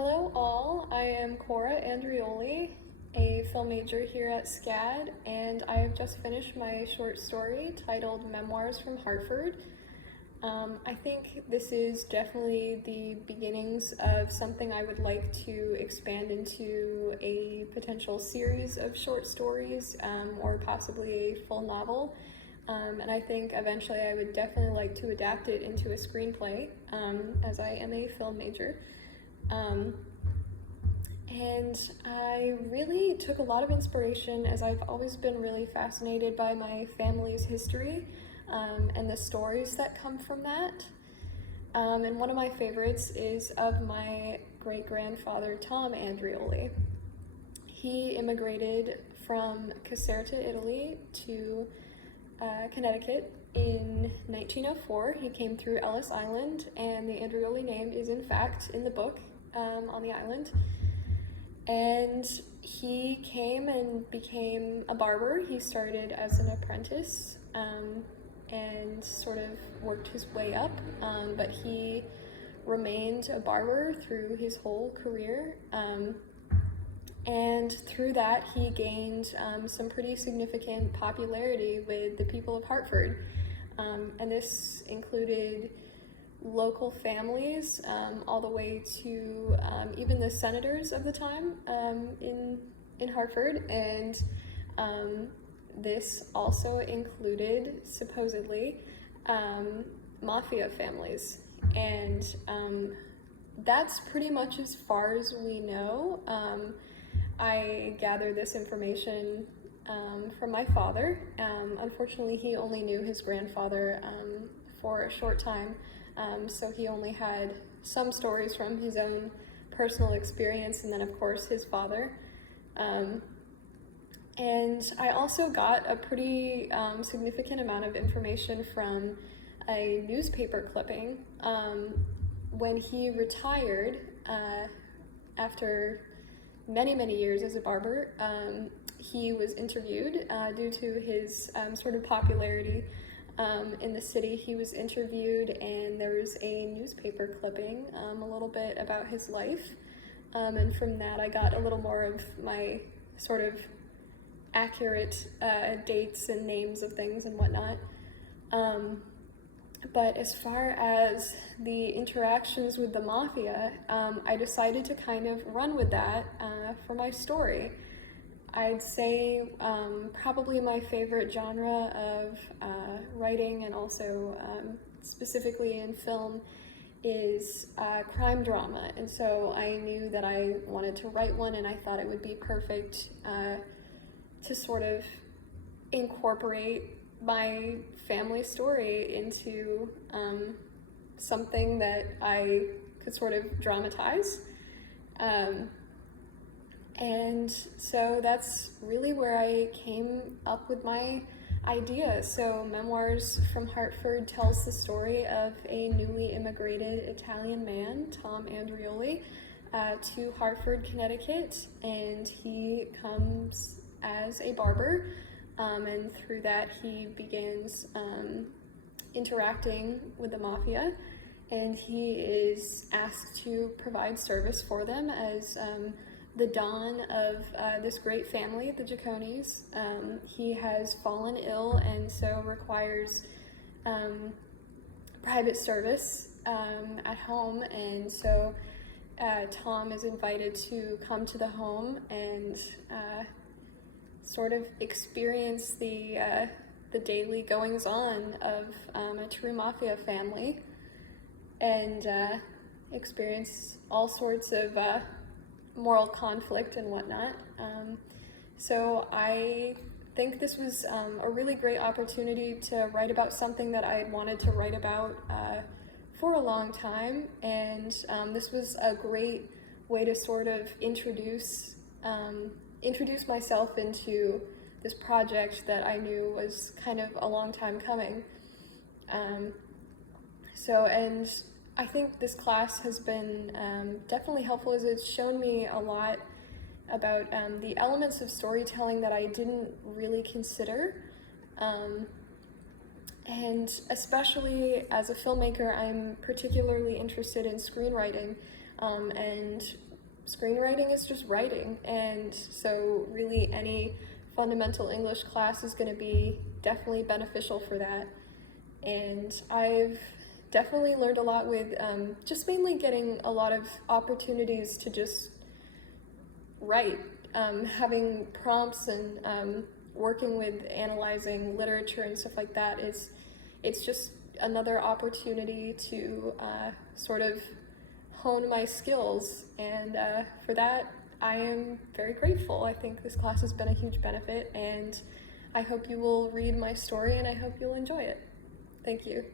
Hello all, I am Cora Andreoli, a film major here at SCAD, and I have just finished my short story titled Memoirs from Hartford. I think this is definitely the beginnings of something I would like to expand into a potential series of short stories or possibly a full novel. And I think eventually I would definitely like to adapt it into a screenplay as I am a film major. And I really took a lot of inspiration as I've always been really fascinated by my family's history and the stories that come from that. And one of my favorites is of my great-grandfather, Tom Andreoli. He immigrated from Caserta, Italy to Connecticut in 1904. He came through Ellis Island, and the Andreoli name is in fact in the book on the island. And he came and became a barber. He started as an apprentice and sort of worked his way up, but he remained a barber through his whole career. And through that, he gained some pretty significant popularity with the people of Hartford. And this included local families, all the way to even the senators of the time in Hartford. And this also included, supposedly, mafia families. And that's pretty much as far as we know. I gathered this information from my father. Unfortunately, he only knew his grandfather for a short time, so he only had some stories from his own personal experience, and then of course his father. And I also got a pretty significant amount of information from a newspaper clipping. When he retired after many years as a barber, he was interviewed due to his sort of popularity in the city. He was interviewed, and there was a newspaper clipping a little bit about his life, and from that I got a little more of my sort of accurate dates and names of things and whatnot. But as far as the interactions with the mafia, I decided to kind of run with that for my story. I'd say probably my favorite genre of writing, and also specifically in film, is crime drama. And so I knew that I wanted to write one, and I thought it would be perfect to sort of incorporate my family story into something that I could sort of dramatize. And so that's really where I came up with my idea. So Memoirs from Hartford tells the story of a newly immigrated Italian man, Tom Andreoli, to Hartford, Connecticut, and he comes as a barber. And through that, he begins interacting with the mafia, and he is asked to provide service for them as the Don of this great family, the Giaconis. He has fallen ill, and so requires private service at home, and so Tom is invited to come to the home and sort of experience the daily goings-on of a true mafia family, and experience all sorts of moral conflict and whatnot. So I think this was a really great opportunity to write about something that I had wanted to write about for a long time, and this was a great way to sort of introduce myself into this project that I knew was kind of a long time coming. And I think this class has been definitely helpful, as it's shown me a lot about the elements of storytelling that I didn't really consider. And especially as a filmmaker, I'm particularly interested in screenwriting and screenwriting is just writing, and so really any fundamental English class is going to be definitely beneficial for that. And I've definitely learned a lot with just mainly getting a lot of opportunities to just write, having prompts and working with analyzing literature and stuff like that it's just another opportunity to sort of hone my skills, and for that I am very grateful. I think this class has been a huge benefit, and I hope you will read my story, and I hope you'll enjoy it. Thank you.